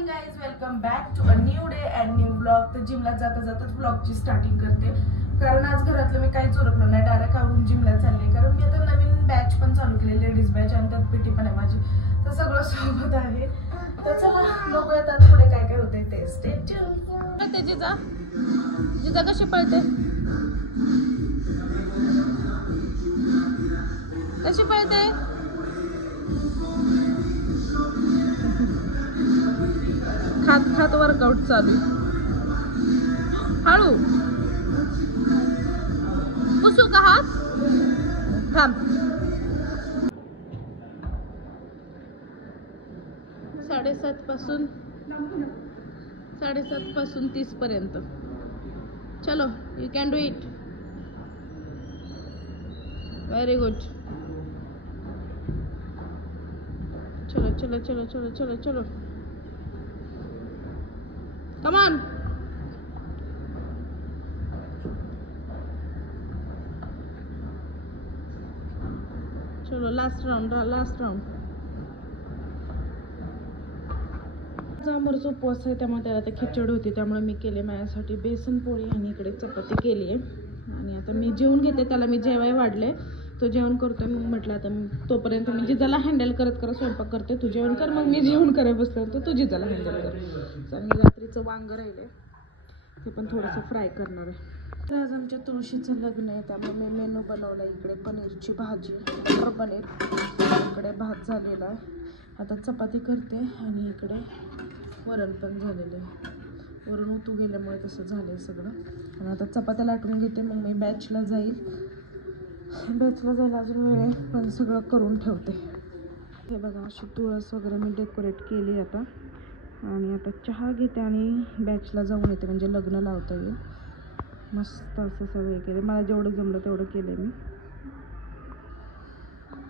Morning guys, welcome back to a new day and new blog. तर जिमला जाता जाताच ब्लॉगची स्टार्टिंग करते, कारण आज घरातलं मी काहीच उरकलं नाही. डायरेक्ट आवरून जिमला चालले, कारण मी आता नवीन बॅच पण चालू केली, लेडीज बॅच, आणि त्यात पीटी पण आहे माझी. तर सगळं सोबत आहे. तर चला बघूयात आज पुढे काय काय होतंय ते. Stay tune. जिजा जिजा कशी पळते, कशी पळते. खात खात वर्कआउट चालू. हळू पुसू का हात, थांब. 7:30 पासून 30 पर्यंत. चलो, you can do it. Very good. चलो चलो चलो चलो चलो चलो, कम ऑन. चलो लास्ट राउंड, लास्ट राउंड. जांभरचा उपवास आहे, त्यामुळे त्याला ते खिचडी होती, त्यामुळे मी केले माझ्यासाठी बेसन पोळी आणि इकडे चपाती केली आहे. आणि आता मी जेवून घेते, त्याला मी जेवाय वाढले, तो जेवण करतोय. मग म्हटलं आता तोपर्यंत मी जिजाला हँडल करत करत स्वयंपाक करते. तू जेवण कर, मग मी जेवण करायला बसतो, तर तू जिजाला हँडल कर. आणि रात्रीचं वांग राहिले, ते पण थोडंसं फ्राय करणार आहे. तर आज आमच्या तुळशीचं लग्न आहे, त्यामुळे मी मेनू बनवला. इकडे पनीरची भाजी, बटर पनीर, इकडे भात झालेला आहे. आता चपाती करते आणि इकडे वरण पण झालेलं आहे. वरण उतू गेल्यामुळे तसं झालं आहे सगळं. आणि आता चपात्या लाटून घेते, मग मी बॅचला जाईल. बॅचला जायला अजून वेळ आहे, पण सगळं करून ठेवते. हे बघा, अशी तुळस वगैरे मी डेकोरेट केली आता. आणि आता चहा घेते आणि बॅचला जाऊन येते, म्हणजे लग्न लावता येईल. मस्त असं सगळं केलं, मला जेवढं जमलं तेवढं केलं मी.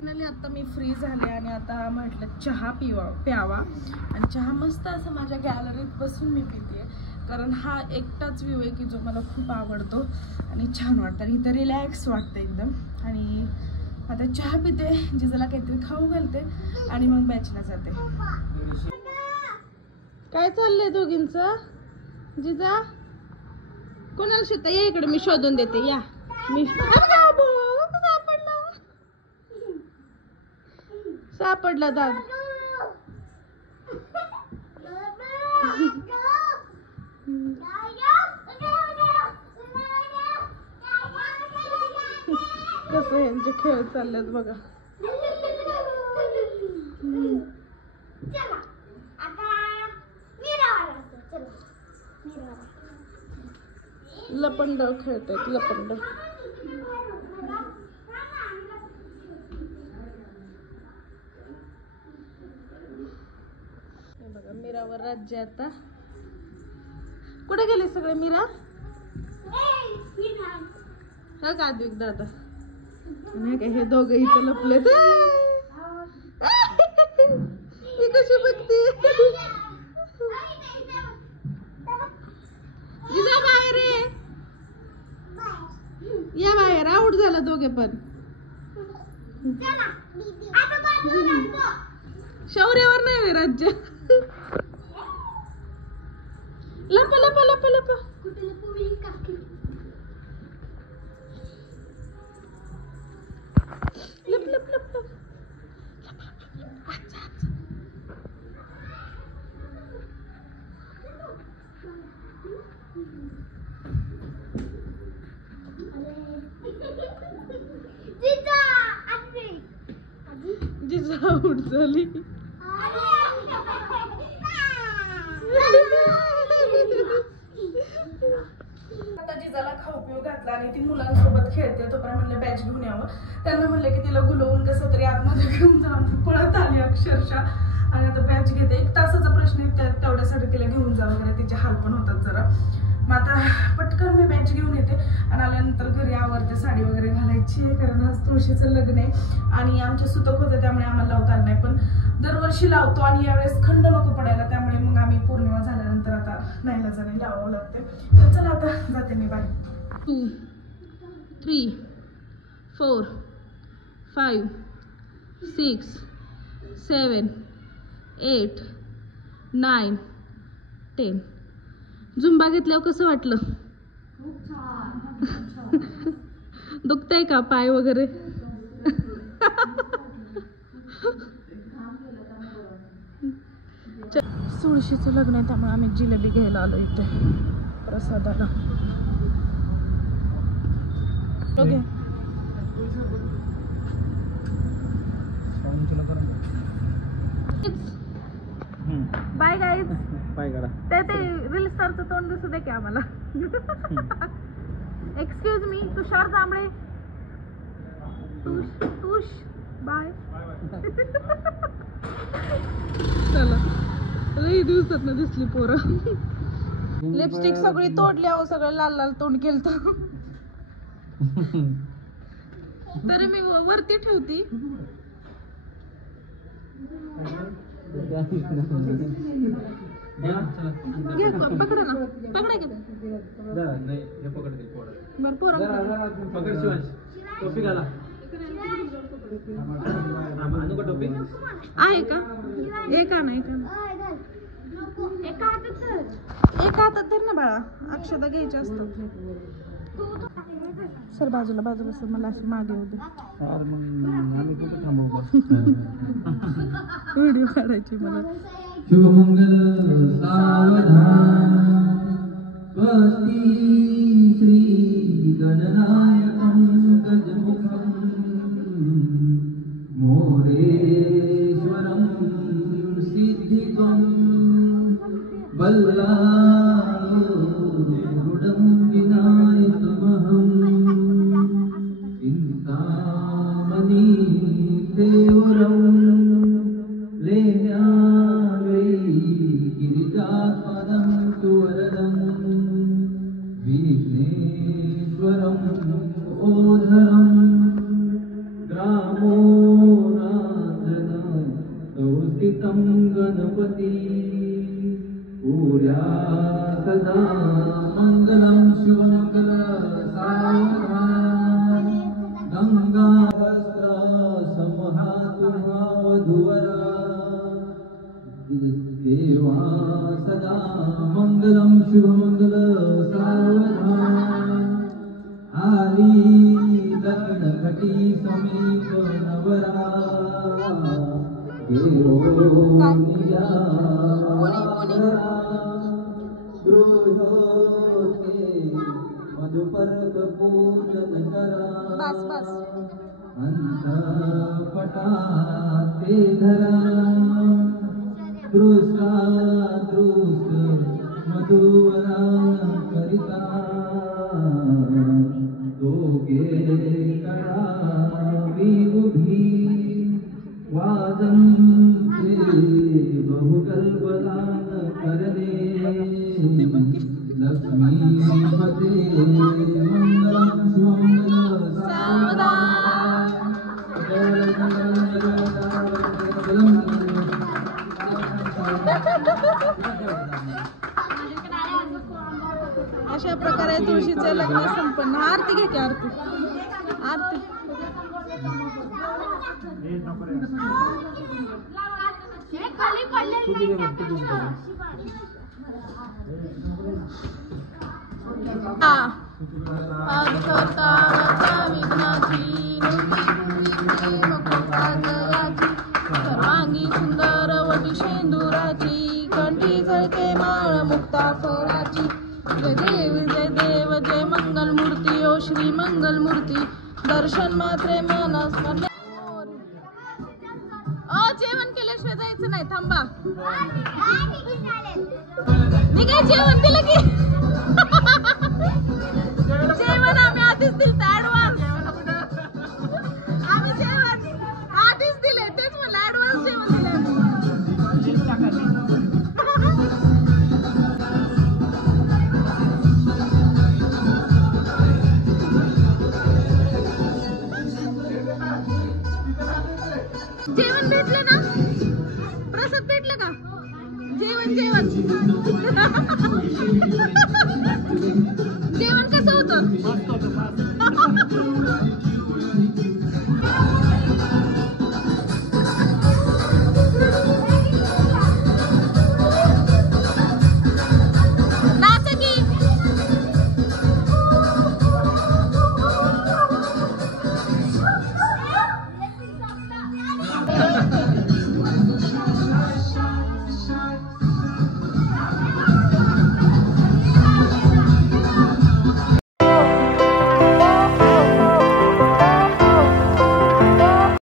फायनली आता मी फ्री झाले आणि आता म्हटलं चहा प्यावा. आणि चहा मस्त असं माझ्या गॅलरीत बसून मी पिते, कारण हा एकटाच व्ह्यू आहे की जो मला खूप आवडतो आणि छान वाटतं. आणि इथं रिलॅक्स वाटतं एकदम. आणि आता चहा पिते, जिजाला काहीतरी खाऊ घालते आणि मग बॅचला जाते. काय चाललंय दोघींचं? जिजा कोणाला शिकता, या इकडे, मी शोधून देते. या, मी सापडला दाद. कसं यांचे खेळ चाललेत बघा. लपंड खेळतात, लपंड. बघा, मीरावर राज्य. आता कुठे गेले सगळे? मीरा हा का द्विक दादा, हे दोघं इथं लपलेत. ही कशी बघते. जिजा बाहेर आहे, या बाहेर. आऊट झाला दोघे पण. शौर्यावर नाही राज्य. लप लप लप लप. लप लप लप लप. जिजा आऊट झाली. आता जिजाला खाऊ पिऊ घातला आणि ती मुलांसोबत खेळते. तोपर्यंत म्हणलं बॅच घेऊन यावं. त्यांना म्हणलं की तिला गुलवून कसं तरी आतमध्ये घेऊन जाऊन पळत आली अक्षरशः. आणि आता बॅच घेते. 1 तासाचा प्रश्न आहे, तेवढ्यासाठी तिला घेऊन जा वगैरे, तिचे हाल पण होतात जरा. मग आता पटकन मी बॅच घेऊन येते आणि आल्यानंतर घरी आवरते. साडी वगैरे घालायची आहे, कारण आज तुळशीचं लग्न आहे. आणि आमचे सुतक होते, त्यामुळे आम्हाला लावता आलं नाही, पण दरवर्षी लावतो. आणि यावेळेस खंड नको पडायला, त्यामुळे मग आम्ही पौर्णिमा झाल्यानंतर आता नाईलाजाने लावावं लागते. तर चला आता जाते मी. बाय. 2 3 4 5 6 7 8 9 10. झुंबा घेतल्यावर कसं वाटलं? दुखतंय का पाय वगैरे? तुळशीचं लग्न आहे त्यामुळे आम्ही जिलेबी घ्यायला आलो इथे प्रसादाला. Okay bye guys. ते रील स्टारचं तोंड दिसू दे की आम्हाला. Excuse me Tushar Jambhale. Tush bye. चला लई दिवसात ना दिसली पोरं. लिपस्टिक सगळी तोडली अहो, सगळं लाल लाल तोंड केलं तरी मी वरती ठेवती. पकडा ना, पकडा की बर पोरं आहे का? एक आणा, एका हातात धर ना बाळा, अक्षता घ्यायच्या असतात. सर बाजूला बाजूला मला अशी मागे होते. व्हिडिओ काढायची मला. शुभमंगल सावधान स्वस्ति श्री गणनायकं गजमुखं मोरेश्वरं सिद्धित्वं बल्लारूढं विनायकमहं चिन्तामणि देवरं गिरिजापदं सुवरदं विघ्नेश्वरं ओधरं ग्रामो राजन संस्थितं गणपति पूर्या सदा मङ्गलं शुभमङ्गल सावधान गंगा वस्त्र समहातुहा वधूवरा देवा सदा मंगलम शुभमंगल सावधान आली लग्नघटी समीप नवरा गृहोते मधुपर्क पूजन करा अंतपटाते धरा दृष्टादृष्ट मधुवरा करिता दोघे कळावी उभी वादंते बहुकल्पलान करणे लक्ष्मीपते मंगलं शुभमंगल सावधान. अशा प्रकारे तुळशीचे लग्न संपन्न. आरती घे की आरती. आरती सर्वांगी सुंदर वटी शेंदुराची कंठी झळके माळ मुक्ता फळाची. जय देव जय देव जय मंगल मूर्ती ओ श्री मंगल मूर्ती दर्शन मात्रे मनस स्मरणे. जेवण केल्याशिवाय जायचं नाही, थांबा. मी काय जेवण दिलं की जेवण आम्ही आधीच दिलं ऍडव्हान्स. आम्ही जेवण आधीच दिले, तेच म्हणलं ऍडव्हान्स जेवण दिलं. जेवण भेटलं ना? प्रसाद भेटलं का? जेवण जेवण जेवण कसं होतं?